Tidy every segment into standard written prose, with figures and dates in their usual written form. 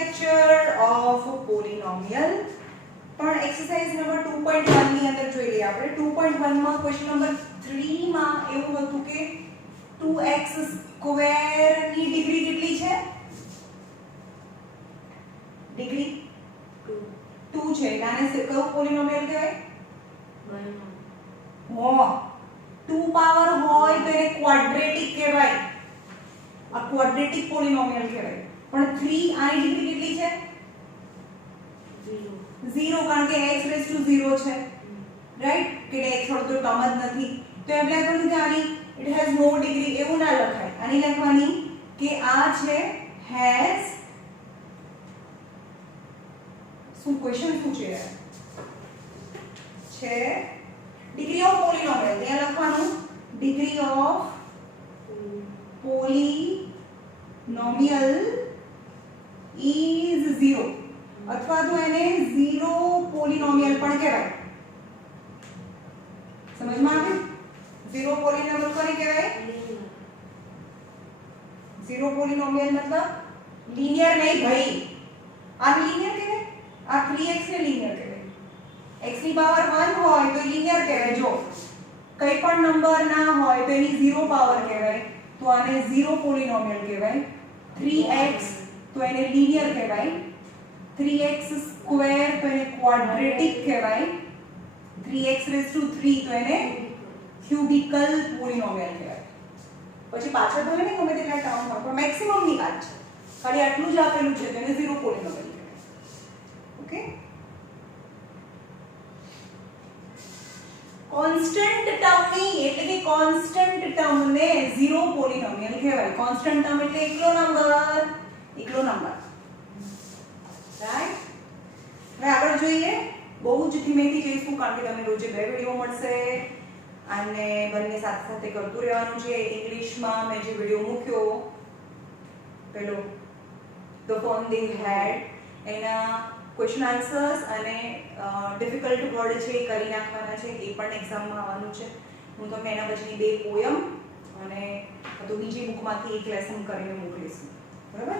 nomenclature of polynomial. પણ exercise number 2.1 ની અંદર જોઈ લઈએ આપણે. 2.1 માં ક્વેશ્ચન નંબર 3 માં એવું હતું કે 2x સ્ક્વેર ની ડિગ્રી કેટલી છે? ડિગ્રી 2 છે. આને કયું પોલીનોમિયલ કહેવાય? હો 2 પાવર હોય તો એને ક્વાડ્રેટિક કહેવાય. આ ક્વાડ્રેટિક પોલીનોમિયલ કહેવાય. પણ 3 આની ડિગ્રી કેટલી છે? 0 કારણ કે x⁻0 છે, રાઈટ? કે x વડે તો ટર્મ જ નથી. તો એટલે આપણને કે આની ઇટ હેઝ નો ડિગ્રી એવું ના લખાય. આની લખવાની કે આ છે હેઝ શું ક્વેશ્ચન શું છે ડિગ્રી ઓફ પોલીનોમિયલ. ત્યાં લખવાનું ડિગ્રી ઓફ પોલીનોમિયલ ઇઝ 0 અથવા તો એને 0 પોલીનોમિયલ પણ કહેવાય. સમજમાં આવ્યું? 0 પોલીનોમિયલ કોને કહેવાય? 0 પોલીનોમિયલ મતલબ લિનિયર નહીં ભાઈ. આ લિનિયર કહેવાય. આ 3x ને લિનિયર કહેવાય. x ની પાવર 1 હોય તો લિનિયર કહેવાય. જો કઈ પણ નંબર ના હોય તો એની 0 પાવર કહેવાય, તો આને 0 પોલીનોમિયલ કહેવાય. 3x તો એને લિનિયર કહેવાય. 3x સ્ક્વેર તો એને ક્વાડ્રેટિક કહેવાય. 3x⁻³ તો એને ક્યુબિકલ પોલીનોમિયલ કહેવાય. પછી પાછળ ભલે ને ગમે તેટલા ટર્મ હોય પણ મેક્સિમમ ની વાત છે. ખાલી આટલું જ આપેલું છે તો એને 0 પોલીનોમિયલ કહેવાય. ઓકે? કોન્સ્ટન્ટ ટર્મ ની એટલે કે કોન્સ્ટન્ટ ટર્મ ને 0 પોલીનોમિયલ કહેવાય. કોન્સ્ટન્ટ ટર્મ એટલે એકલો નંબર. રાઈટ? હવે આગળ જોઈએ. બહુ જ ધીમેથી જઈશું કારણ કે તમને રોજે 2 વિડિયો મળશે અને બંને સાથે સાથે કરતું રહેવાનું છે. ઇંગ્લિશમાં મેં જે વિડિયો મૂક્યો પેલો ધ ફોન દે હેડ, એના ક્વેશ્ચન આન્સર્સ અને ડિફિકલ્ટ વર્ડ છે એ કરી નાખવાના છે. એ પણ એક્ઝામમાં આવવાનું છે. હું તમને એના પછીની 2 પોયમ અને તો બીજી બુકમાંથી એક લેસન કરીને મોકલીશું. બરાબર?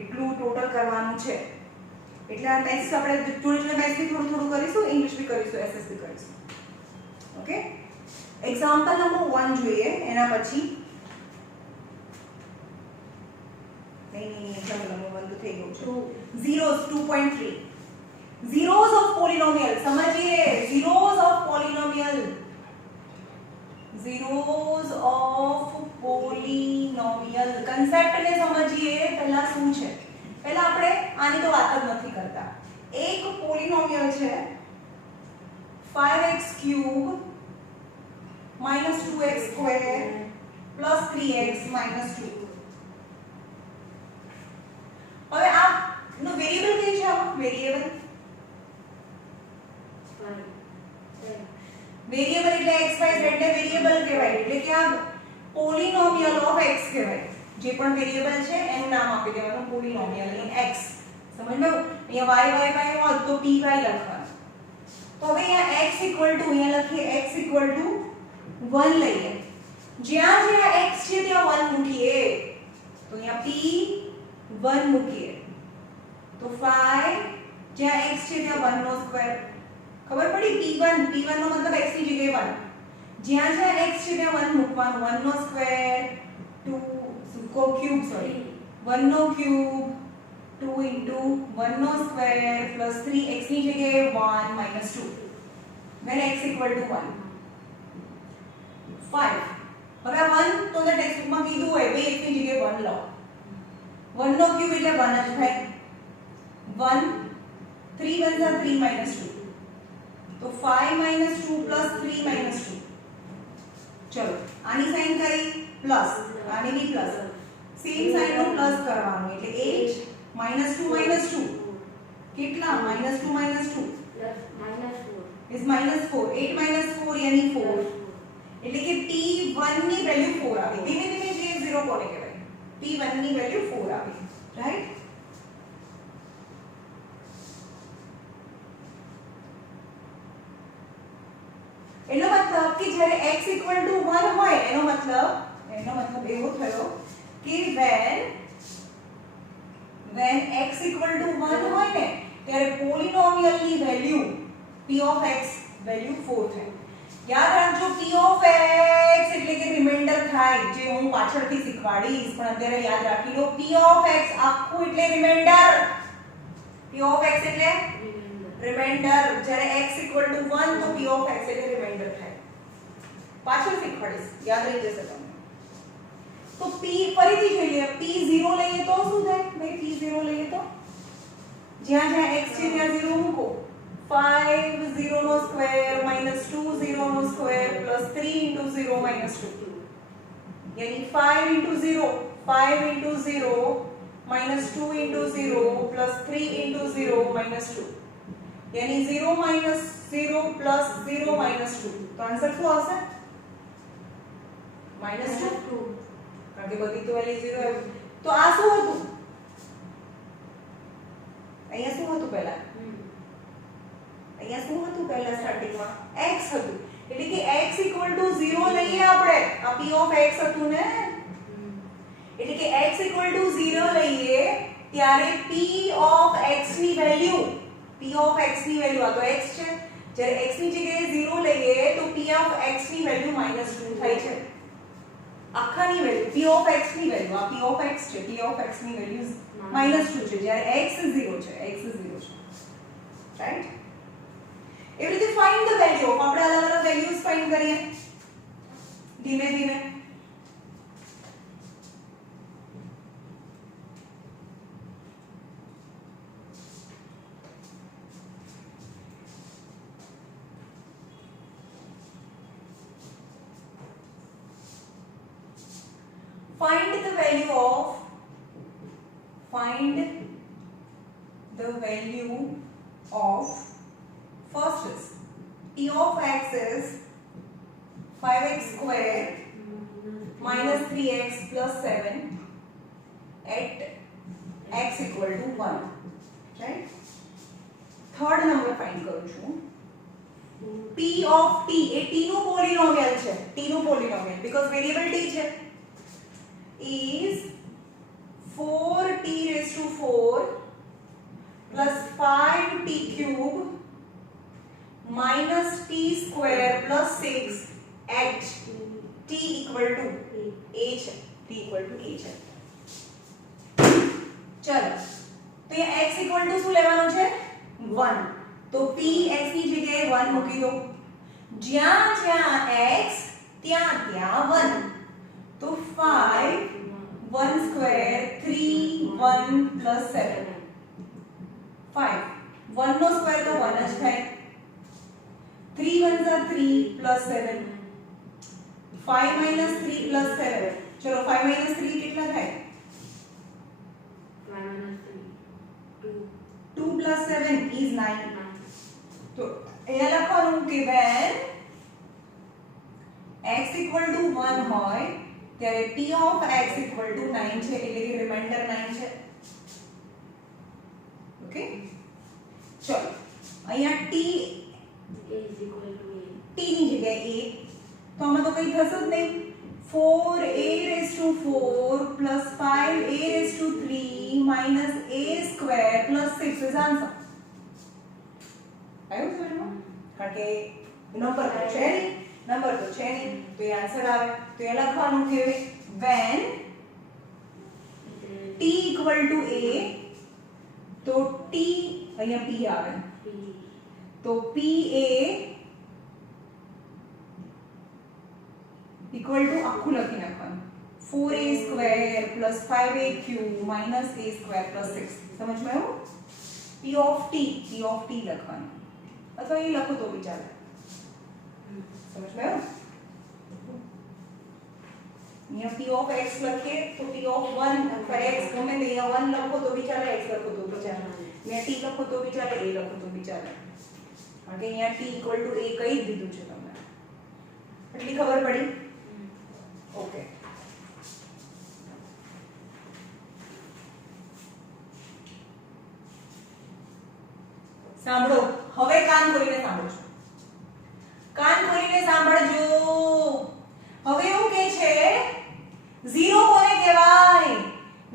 એટલું ટોટલ કરવાનું છે. એટલે આ મેથ્સ આપણે જોડે મેથ્સ બી થોડું કરીશું, ઇંગ્લિશ બી કરીશું, એસએસ બી કરીશું. ઓકે? એક્ઝામ્પલ નંબર 1 જોઈએ. એના પછી નહીં એક્ઝામ્પલ નંબર 1 તો થઈ ગયું છે. zeros 2.3 zeros of polynomial સમજીએ. zeros of polynomial કન્સેપ્ટ ને સમજીએ. પહેલા શું છે? પહેલા આપણે આની તો વાત જ નથી કરતા. એક પોલીનોમિયલ છે 5x³ -2x² + 3x - 2. હવે આ નો વેરીએબલ કઈ છે? આ વેરીએબલ એટલે x y z ને વેરીએબલ કહેવાય. એટલે કે આ પોલીનોમિયલ ઓફ x કહેવાય. જે પણ વેરીએબલ છે એનું નામ આપી દેવાનું પોલીનોમિયલ ઇન x. સમજમાં? અહીંયા y હોય તો py લખવાનું. તો હવે અહીંયા x અહીંયા લખીએ x 1 લઈએ. જ્યાં x છે ત્યાં 1 મૂકીએ. તો અહીંયા p1 મૂકીએ. તો 5 જ્યાં x છે ત્યાં 1 નો સ્ક્વેર. ખબર પડી? p1 નો મતલબ x ની જગ્યાએ 1. જ્યાં x છે ત્યાં 1 મૂકવાનું. 1 નો સ્ક્વેર 1 નો ક્યુબ 2 into 1 નો સ્ક્વેર plus 3x ની જગ્યાએ 1 minus 2 when x equal to 1 5. હવે 1 તો જે ટેક્સ્ટબુકમાં કીધું હોય બે x ની જગ્યાએ 1 લો. 1 નો ક્યુબ એટલે 1 જ થાય. 1 3 બનતા 3 minus 2 તો 5 minus 2 plus 3 minus 2. ચલો આની સાઈન કરી પ્લસ, આની બી પ્લસ. સેમ સાઈન નો પ્લસ કરવાનું એટલે 8 -2 -2 કેટલા? -2 is -4 8 -4 यानी 4 એટલે કે p1 ની વેલ્યુ 4 આવી. ધીમે ધીમે જે 0 કોને કહેવાય? p1 ની વેલ્યુ 4 આવી. રાઈટ? એનો મતલબ કે જ્યારે x 1 હોય એનો મતલબ એવો થયો કે when when x equal to 1 હોય ને ત્યારે પોલિનોમિયલ ની value p of x value 4 થાય. યાદ રાખજો p of x એટલે કે રિમાઇન્ડર થાય, જે હું પાછળથી શીખવાડીશ, પણ અત્યારે યાદ રાખી લો p of x આખું એટલે રિમાઇન્ડર. p of x એટલે રિમાઇન્ડર. જ્યારે x equal to 1 તો p of x એટલે રિમાઇન્ડર થાય. પાછળ શીખવાડીશ, યાદ રહી જશે તમને. તો p ફરીથી જોઈએ, p0 લઈએ તો શું થાય ભાઈ? p0 લઈએ તો જ્યાં જ્યાં x છે ત્યાં 0 મૂકો. 5 0 નો સ્ક્વેર -2 0 નો સ્ક્વેર + 3 * 0 -2, यानी 5 * 0 5 * 0 -2 * 0 + 3 * 0 -2, यानी 0 - 0 + 0 -2. तो आंसर શું આવશે? -2, કારણ કે બધી તો વેલ્યુ 0 આવી. તો આ શું હતું? અહીંયા શું હતું પહેલા? અહીંયા શું હતું પહેલા સ્ટાર્ટિંગમાં? x હતું. એટલે કે x = 0 લઈએ આપણે. આ p of x હતું ને, એટલે કે x = 0 લઈએ ત્યારે p of x ની વેલ્યુ આ તો x છે, જ્યારે x ની જગ્યાએ 0 લઈએ તો p of x ની વેલ્યુ -2 થાય છે. આખાની વેલ્યુ p of x ની વેલ્યુ, આ p of x છે, p of x ની વેલ્યુ -2 છે, જ્યારે x 0 છે, રાઈટ? એવી રીતે ફાઇન્ડ ધ વેલ્યુ ઓફ, આપણે અલગ અલગ વેલ્યુઝ ફાઇન્ડ કરીએ ધીમે ધીમે. Find the value of first is p of x is 5x square minus 3x plus 7 at x equal to 1, right? Third number find કરું છું. p of t A t નું પોલિનોમિયલ છે, t નું પોલિનોમિયલ because variable t છે, is 4t raised to 4 plus 5t cube minus t square plus 6 at t equal to a છે, t equal to a છે. ચલો તો ये x equal to શું લેવાનું છે? 1. તો p x ની જગ્યાએ 1 મૂકી દો. જ્યાં જ્યાં x ત્યાં ત્યાં 1. तो 5 1 square 3 1 plus 7 5 1 નો સ્ક્વેર તો 1 જ થાય. 3 1 are 3 plus 7 5 minus 3 plus 7. ચલો 5 minus 3 કેટલા થાય? 2 plus 7 is 9. તો અહીંયા લખવાનું કે when x equal to 1 હોય ત્યારે p of x equal to 9 છે, એટલે કે રિમાઇન્ડર 9 છે. ઓકે, ચલો અહીંયા t ની જગ્યાએ a, તો આમાં તો કંઈ થશે જ નહીં. 4a raised to 4 plus 5a raised to 3 minus a square plus 6 is answer. આવ્યું સમજમાં? કારણ કે નંબર તો છે નહીં, તો એ આન્સર આવે. તો એ લખવાનું કે when t equal to a, તો t અહીંયા p આવે, તો p a equal to આખું લખી નાખવાનું 4a square plus 5a cube minus a square plus 6. સમજમાં આવ્યું? p of t લખવાનું, અથવા એ લખો તો બી ચાલે. સમજમાં આવ્યું? અહીંયા p of x લખીએ તો p of 1 અથવા x ગમે તે, અહીંયા 1 લખો તો બી ચાલે, x લખો તો બી ચાલે, અહીંયા t લખો તો બી ચાલે, a લખો તો બી ચાલે. કારણ કે અહીંયા t equal to a કહી દીધું છે તમને. એટલી ખબર પડી? ઓકે, સાંભળો હવે, કાન ખોલીને સાંભળજો, કાન ખોલીને સાંભળજો. હવે એવું કે છે 0 કોને કહેવાય?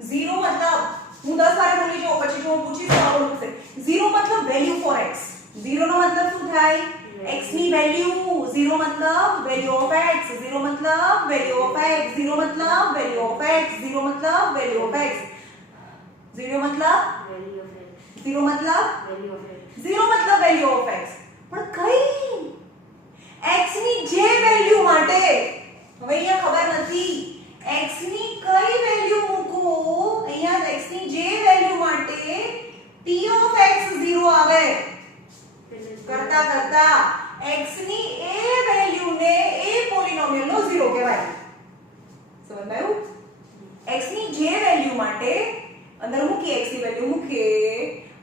0 મતલબ હું 10 વાર બોલી 0 નો મતલબ શું થાય? x ની વેલ્યુ. 0 મતલબ વેલ્યુ ઓફ x. 0 મતલબ વેલ્યુ ઓફ x. 0 મતલબ વેલ્યુ ઓફ x. 0 મતલબ વેલ્યુ ઓફ x. 0 મતલબ વેલ્યુ ઓફ x. 0 મતલબ વેલ્યુ ઓફ x. 0 મતલબ વેલ્યુ ઓફ x. પણ કઈ x ની જે વેલ્યુ માટે હવે અહીંયા ખબર નથી x ની કઈ વેલ્યુ મૂકું. અહીંયા x ની જે વેલ્યુ માટે p of x 0 આવે કરતા કરતા x ની એ વેલ્યુ ને એ પોલીનોમિયલ નો 0 કહેવાય. સમજાયું? x ની જે વેલ્યુ માટે અંદર મૂકી x ની વેલ્યુ મૂકીએ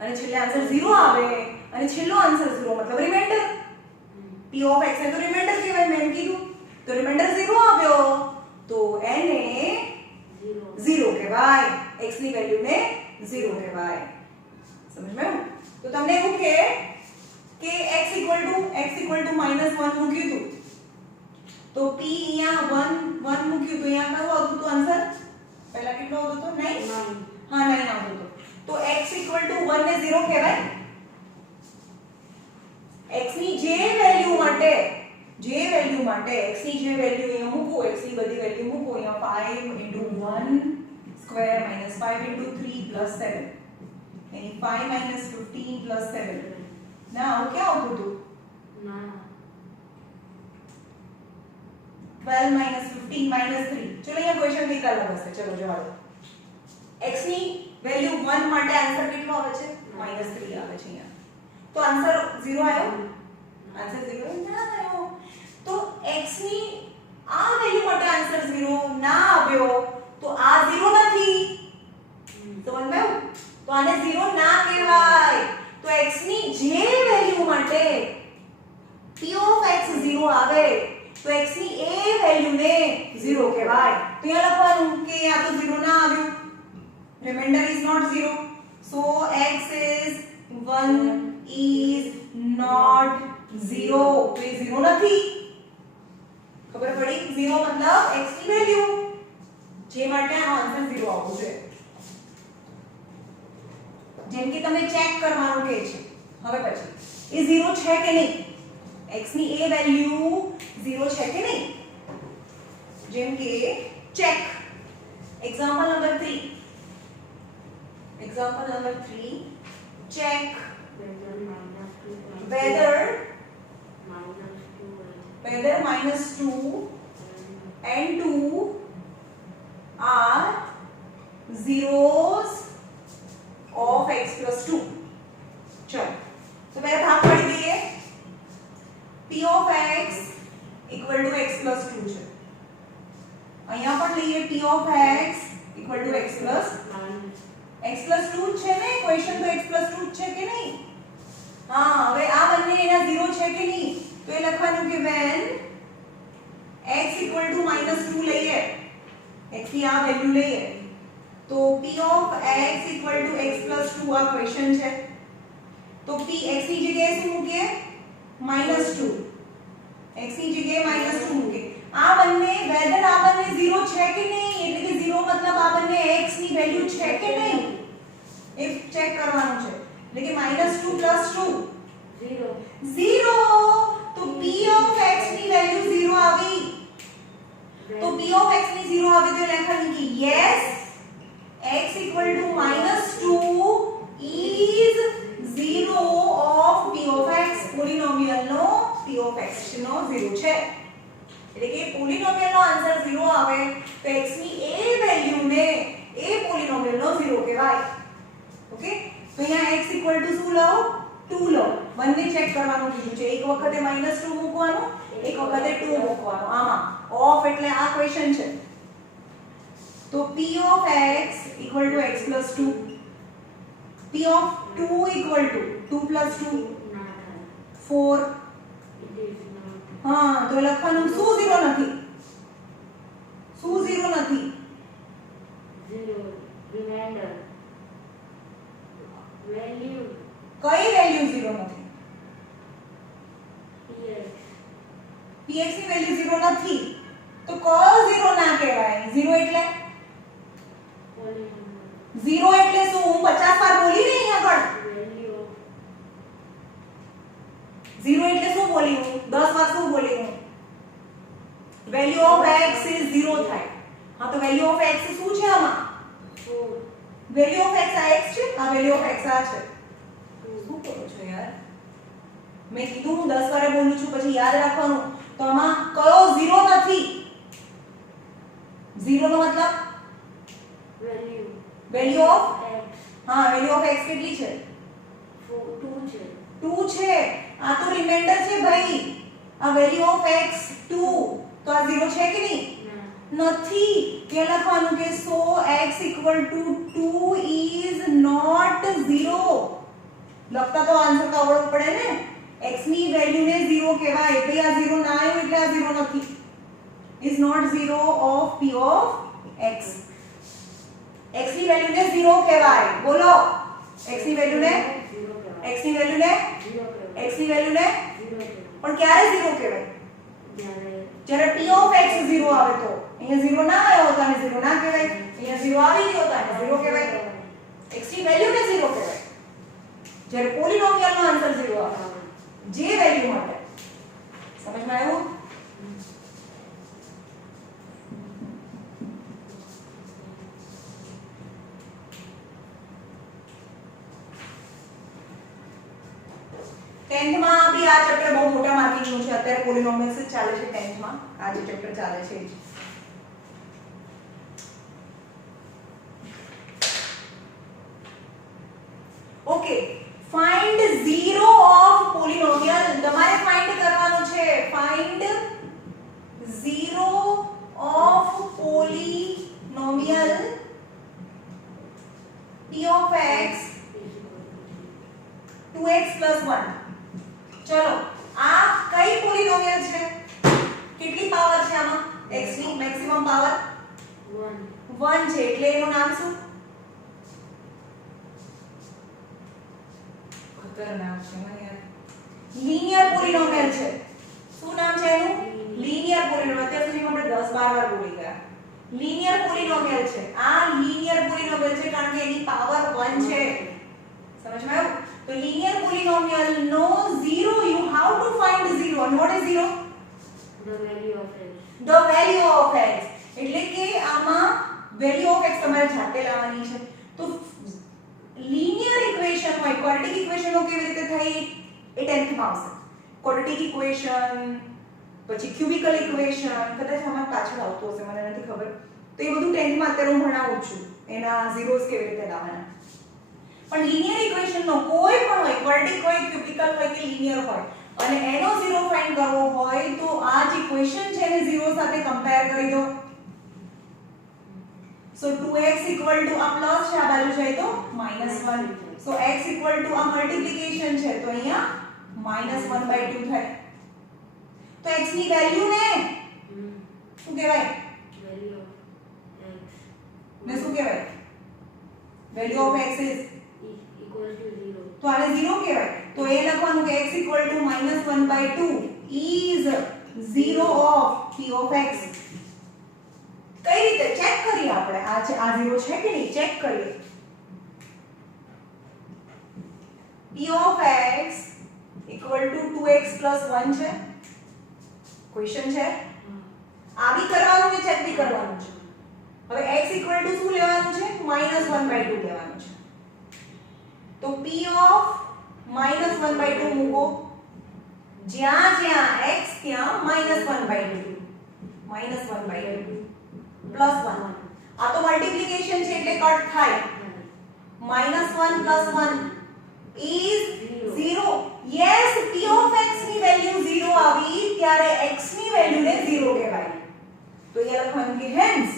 અને છેલ્લે આન્સર 0 આવે અને છેલ્લો આન્સર 0 મતલબ રિમાઇન્ડર. p of x ને તો રિમાઇન્ડર કહેવાય. મેં કીધું તો રિમાઇન્ડર 0 આવ્યો તો એને 0 કહેવાય. x ની વેલ્યુ ને 0 કહેવાય. સમજ્યું? તો તમને એવું કે x = -1 મૂક્યું હતું તો p અહીંયા 1 મૂક્યું તો અહીંયા કયો આવતું તો આન્સર પહેલા કેટલો આવતો તો 9. હા 9 આવતો તો. તો x = 1 ને 0 કહેવાય. x ની જે વેલ્યુ માટે x ની જે વેલ્યુ અહીંયા મૂકો x ની બધી વેલ્યુ મૂકો અહીંયા 5 * 1 સ્ક્વેર - 5 * 3 + 7 यानी 5 - 15 + 7 ના આવું ક્યાં આવતું હતું? ના 12 - 15 - 3. ચલો અહીંયા ક્વેશ્ચન થી અલગ હશે. ચલો જવા દો. x ની વેલ્યુ 1 માટે આન્સર કેટલો આવે છે? -3 આવે છે અહીંયા. તો આન્સર 0 આવ્યો? આન્સર 0 ના આવ્યો. તો x ની આ વેલ્યુ માટે આન્સર 0 ના આવ્યો તો આ 0 નથી. સમજાયું? તો આને 0 ના કહેવાય. તો x ની જે વેલ્યુ માટે p of x 0 આવે તો x ની એ વેલ્યુ ને 0 કહેવાય. તો અહીંયા લખવાનું કે આ તો 0 ના આવ્યું. Remainder is not 0. So x is 1 is not 0. તો એ 0 નથી. ખબર પડી? 0 મતલબ x ની વેલ્યુ જે માટે આનો આન્સર 0 આવવું જોઈએ. જેમ કે તમે ચેક કરવાનું કે છે હવે પછી એ 0 છે કે નહીં? x ની એ વેલ્યુ 0 છે કે નહીં? જેમ કે check example number 3 check whether -2 and 2 are zeros of x plus 2. चलो तो पहले भाग पढ़ी दिए p of x equal to x plus 2 છે. અહીંયા પણ લઈએ p of x equal to x plus 2 છે ને? ક્વેશ્ચન તો x plus 2 છે કે નહીં? હા હવે આ બંને એના 0 છે કે નહીં? તો એ લખવાનું કે when x equal to -2 લઈએ x ની આ વેલ્યુ લઈએ તો p of x equal to x plus 2 આ ક્વેશ્ચન છે. તો p x ની જગ્યાએ શું મૂકીએ? -2. x ની જગ્યાએ -2 મૂકીએ. આ બંને વેધર આ બંને 0 છે કે નહીં? એટલે કે 0 મતલબ આ બંને x ની વેલ્યુ છે કે નહીં એ ચેક કરવાનું છે. એટલે કે -2 + 2 0. તો p of x ની વેલ્યુ 0 આવી. તો p of x ની 0 આવે તો લખવાનું કે yes x equal to -2 is 0 of p of x. Polynomial નો p of x નો 0 છે. એટલે કે પોલીનોમિયલ નો આન્સર 0 આવે તો x ની એ વેલ્યુ ને એ પોલીનોમિયલ નો 0 કહેવાય. ઓકે તો અહીંયા x equal to શું લો? 2 લો. બંને ચેક કરવાનું કીધું છે. એક વખતે -2 મૂકવાનું એક વખતે 2 મૂકવાનું. આમાં ઓફ એટલે આ ક્વેશ્ચન છે. તો p of x equal to x plus 2. p of 2 equal to 2 plus 2 4. હા તો લખવાનું શું 0 નથી? શું 0 નથી? રિમાઇન્ડર વેલ્યુ કઈ વેલ્યુ 0 નથી? px ની વેલ્યુ 0 નથી તો કયો 0 ના કહેવાય? 0 એટલે 0 એટલે શું? હું 50 વાર બોલી નહીં આગળ. 0 એટલે શું બોલી હું 10 વાર શું બોલી હું વેલ્યુ ઓફ x ઇઝ 0 થાય હા તો વેલ્યુ ઓફ x શું છે આમાં 4 વેલ્યુ ઓફ x આ x છે આ વેલ્યુ ઓફ x આ છે શું કરો છો યાર મેં કીધું હું 10 વાર બોલું છું પછી યાદ રાખવાનું તો આમાં કયો 0 નથી 0 નો મતલબ વેલ્યુ વેલ્યુ ઓફ x હા વેલ્યુ ઓફ x કેટલી છે 2 છે 2 છે આ તો રિમાઇન્ડર છે ભાઈ આ વેલ્યુ ઓફ x 2 તો આ 0 છે કે નહીં ના નથી કે લખવાનું કે so x = 2 is not 0 લખતા તો આન્સર તો આવડવું પડે ને x ની વેલ્યુ ને 0 કહેવાય એટલે આ 0 ના આવ્યું એટલે આ 0 નથી is not 0 of p of x x ની વેલ્યુ ને 0 કહેવાય બોલો x ની વેલ્યુ ને 0 કહેવાય x ની વેલ્યુ ને 0 કહેવાય x ની વેલ્યુ ને 0 કહેવાય પણ ક્યારે 0 કહેવાય જ્યારે જ્યારે p of x 0 આવે તો અહીંયા 0 ના આવ્યો તો આને 0 ના કહેવાય અહીંયા 0 આવી ગયો તો આને 0 કહેવાય x ની વેલ્યુ ને 0 કહેવાય જ્યારે પોલીનોમિયલ નો આન્સર 0 આવે જે વેલ્યુ માટે સમજમાં આવ્યું ટેન્થ માં બી આ ચેપ્ટર બહુ મોટા માર્કિંગ નું છે અત્યારે પોલીનોમિયલ્સ જ ચાલે છે ટેન્થ માં આ જે ચેપ્ટર ચાલે છે જ ઓકે ફાઇન્ડ 0 ઓફ પોલીનોમિયલ તમારે ફાઇન્ડ કરવાનું છે find 0 of polynomial p of x 2x + 1 ચલો આ કઈ પોલીનોમિયલ છે કેટલી પાવર છે આમાં x ની મેક્સિમમ પાવર 1 છે એટલે એનું નામ શું ખતરનાક છે મને યાર લિનિયર પોલીનોમિયલ છે શું નામ છે એનું લિનિયર પોલીનોમિયલ અત્યાર સુધી આપણે 10 12 વાર બોલી ગયા લિનિયર પોલીનોમિયલ છે આ લિનિયર પોલીનોમિયલ છે કારણ કે એની પાવર 1 છે સમજમાં આવ્યું તો linear polynomial no 0 you have to find 0 and what is 0 the value of x the value of x એટલે કે આમાં value of x તમારે જાતે લાવવાની છે તો linear equation હોય quadratic equation કેવી રીતે થાય એ 10th માં આવશે quadratic equation પછી cubical equation કદાચ આમાં પાછળ આવતું હશે મને નથી ખબર તો એ બધું 10th માં અત્યારે હું ભણાવું છું એના zeros કેવી રીતે લાવવાના પણ લિનિયર ઇક્વેશન નો કોઈ પણ હોય ક્વાડ્રેટિક હોય ક્યુબિકલ હોય કે લિનિયર હોય અને એનો 0 ફાઇન્ડ કરવો હોય તો આ જે ઇક્વેશન છે એને 0 સાથે કમ્પેર કરી દો સો 2x આ પ્લસ છે આ બાજુ જાય તો -1 સો x આ મલ્ટીપ્લિકેશન છે તો અહીંયા -1/2 થાય તો x ની વેલ્યુ ને શું કહેવાય value of x ને શું કહેવાય value of x is equal to 0 તો આને 0 કહેવાય તો એ લખવાનું કે x -1/2 is 0 of p of x કઈ રીતે ચેક કરીએ આપણે આ 0 છે કે નહીં ચેક કરીએ p of x = 2x + 1 છે ક્વેશ્ચન છે આ બી કરવાનું કે ચેક બી કરવાનું છે હવે x શું લેવાનું છે -1/2 લેવાનું છે તો p of -1/2 મૂકો જ્યાં જ્યાં x ત્યાં -1/2 -1/2 +1 આ તો મલ્ટીપ્લિકેશન છે એટલે કટ થાય -1 + 1 is 0 yes p of x ની વેલ્યુ 0 આવી ત્યારે x ની વેલ્યુ ને 0 કહેવાય તો એ લખવાનું કે hence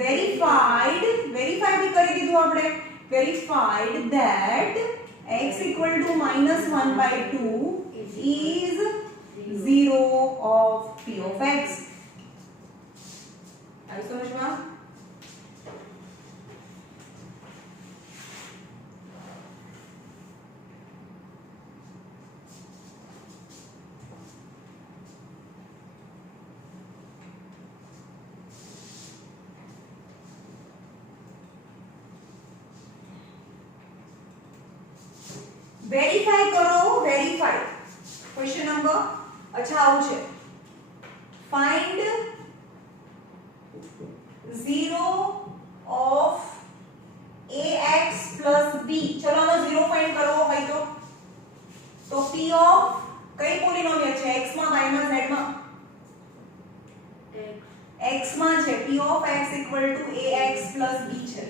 verified બી કરી દીધું આપણે verified that x = -1/2 is 0 of p of x આવી સમજમાં વેરીફાઈ કરો, વેરીફાઈ. ક્વેશ્ચન નંબર અચ્છા આવું છે. Find 0 of ax plus b. ચલો આનો 0 ફાઇન્ડ કરવો હોય તો p of કઈ પોલિનોમિયલ છે? x માં, y માં, z માં? x માં છે. p of x ax plus b છે.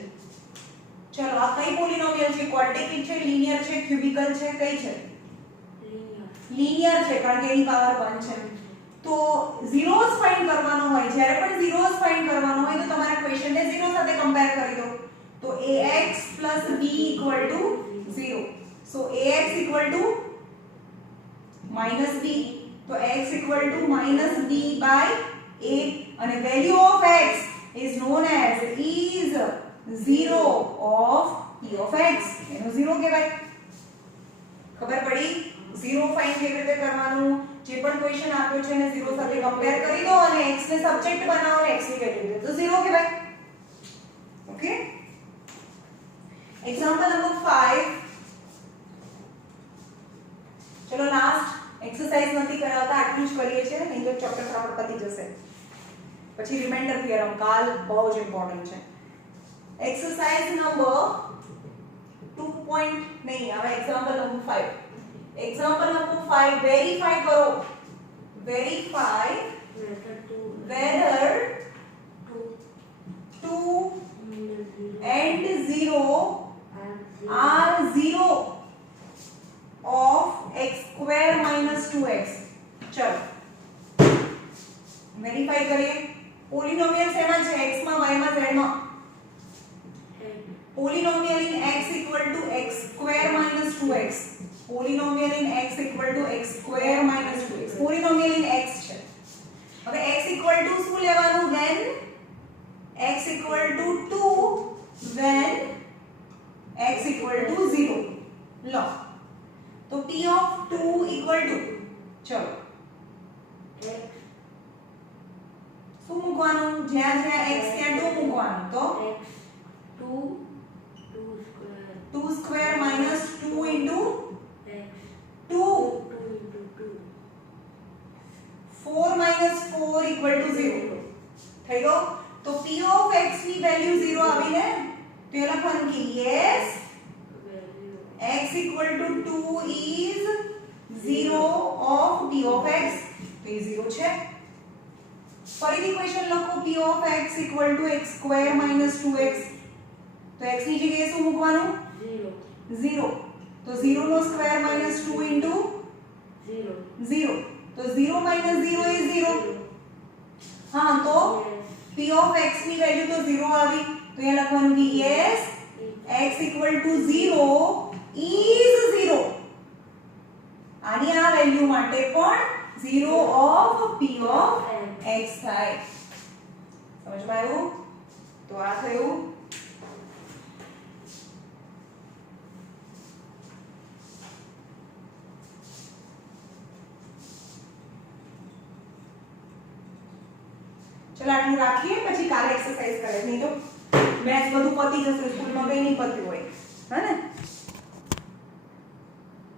ચલો આ કઈ પોલિનોમિયલ છે? ક્વોડ્રેટિક છે, લિનિયર છે, ક્યુબિકલ છે, કઈ છે? લિનિયર છે કારણ કે એની પાવર 1 છે. તો zeros ફાઇન્ડ કરવાનો હોય, જ્યારે પણ zeros ફાઇન્ડ કરવાનો હોય તો તમારા ક્વેશ્ચનને 0 સાથે કમ્પેર કરી દો. તો ax plus b equal to 0. So ax equal to minus b. તો x equal to minus b by a અને value of x is known as is 0 of p of x. એનો 0 કહેવાય. ખબર પડી? 0 ફાઇન્ડ કેવી રીતે કરવાનું? જે પણ ક્વેશ્ચન આપ્યો છે એને 0 સાથે કમ્પેર કરી દો અને x ને સબ્જેક્ટ બનાવો અને x ની વેલ્યુ દે તો 0 કહેવાય. ઓકે? Example number 5. ચલો લાસ્ટ એક્સરસાઇઝ નથી કરાવતા, આટલું જ કરીએ છીએ, નહીં તો ચેપ્ટર ફટાફટ પતી જશે. પછી રિમાઇન્ડર થિયરમ કાલ બહુ જ ઇમ્પોર્ટન્ટ છે. Exercise number 2. નહીં, હવે example number 5. Example number 5 verify કરો. Verify whether 2 and 0 are 0 of x square minus 2x. ચલો વેરીફાઈ કરીએ. પોલિનોમિયલ શેમાં છે? x માં, y માં, z માં? પોલિનોમિયલ in x equal to x square minus 2x. પોલિનોમિયલ in x equal to x square minus 2x. પોલિનોમિયલ in x છે. હવે x equal to શું લેવાનું? when x equal to 2 when x equal to 0. લો તો p of 2 equal to ચલો શું મૂકવાનું? જ્યાં જ્યાં x ત્યાં 2 મૂકવાનું. તો 2 square minus 2 into 2. 4 minus 4 equal to 0. થઈ ગયો? તો p of x ની વેલ્યુ 0 આવી ને તો એ લખવાનું કે yes x equal to 2 is 0 of p of x. તો એ 0 છે. ફરીથી ક્વેશ્ચન લખો. p of x equal to x square minus 2x. તો x ની જગ્યાએ શું મૂકવાનું? 0. તો 0 નો સ્ક્વેર minus 2 into 0. તો 0 minus 0 is 0. હા તો p of x ની વેલ્યુ તો 0 આવી. તો અહીંયા લખવાનું કે yes x equal to 0 is 0. આની આ વેલ્યુ માટે પણ 0 of p of x થાય. સમજમાં આવ્યું? તો આ થયું. ચલો આટલું રાખીએ, પછી કાલે એક્સરસાઇઝ કરે. નહીં તો મેથ્સ બધું પતી જશે, સ્કૂલમાં કઈ નહીં પત્યું હોય. હે ને?